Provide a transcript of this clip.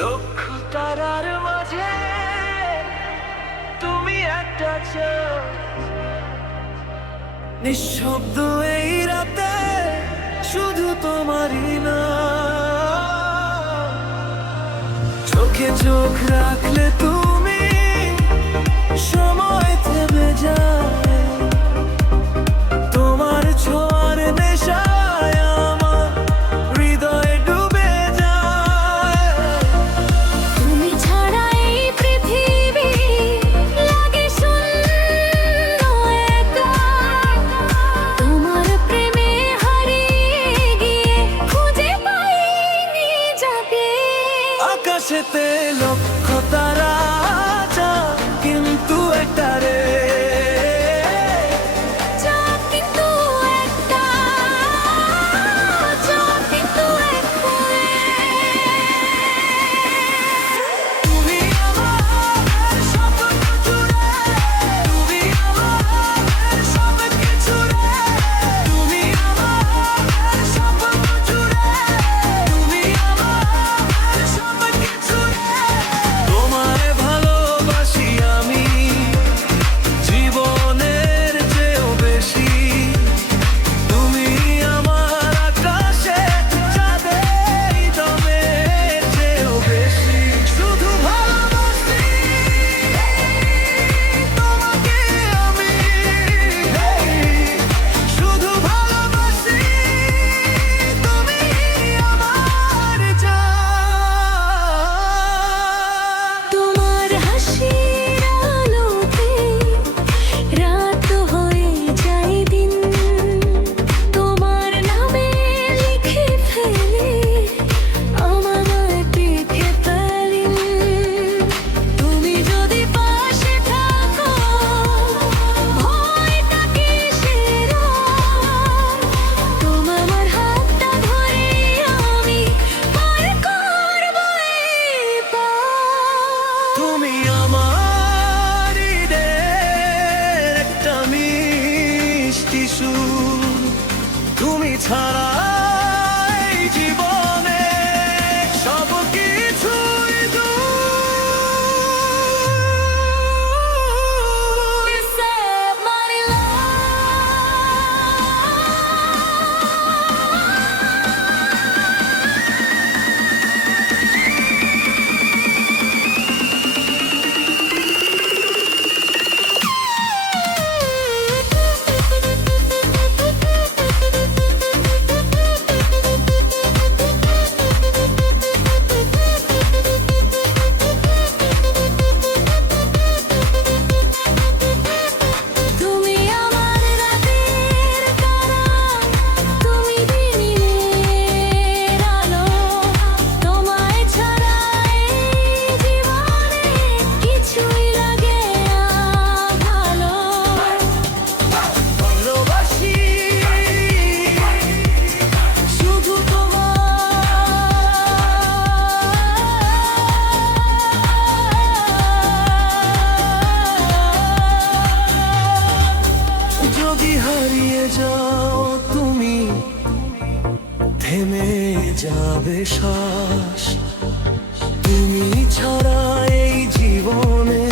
লক্ষ তারার মাঝে তুমি একটা চাঁদ, নিঃশব্দ এই রাতে শুধু তোমারই না। চোখে চোখ রাখলে তুমি সময় থেমে যায়, তোমার ছোঁয়ার নেশায় আমার হৃদয় ডুবে যায়। তুমি ছাড়া এই পৃথিবী লাগে শূন্য একা, তোমার প্রেমে হারিয়ে গিয়ে খুঁজে পাইনি যাকে। আকাশেতে লক্ষ তারা চাঁদ, কিন্তু একটা রে চাঁদ কিন্তু একটা, চাঁদ কিন্তু একটা। তুমি আমার স্বপ্ন জুড়ে, তুমি আমার সব কিছু রে, তুমি আমার স্বপ্ন জুড়ে, তুমি আমার সব কিছু রে। তোমায় ভালোবাসি আমি জীবনের চেয়েও বেশি, তুমি আমার আকাশে চাঁদের দমের চেয়েও বেশি। শুধু ভালোবাসি তোমাকে আমি, শুধু ভালোবাসি, তুমি আমার জান। তোমার হাসির আলোতে রাত হয়ে যায় দিন, তোমার নামে লিখে ফেলে আমায় পিঠে ফেলিন। তুমি যদি পাশে থাকো ভয়টা কিসের আর, তোমার হাতটা ধরে আমি পার করবো এই পার। তুমি আমার হৃদয়ের একটা মিষ্টি সুর, তুমি ছাড়া এই জীবনে সব কিছুই দূর। You save my তুমি আমার রাতের তারা, তুমি দিনের আলো, তোমায় ছাড়া এই জীবনে কিছুই লাগে না ভালো। ভালোবাসি শুধু তোমার। যদি হারিয়ে যাও তুমি, থেমে যাবে শ্বাস, তুমি ছাড়া এই জীবনে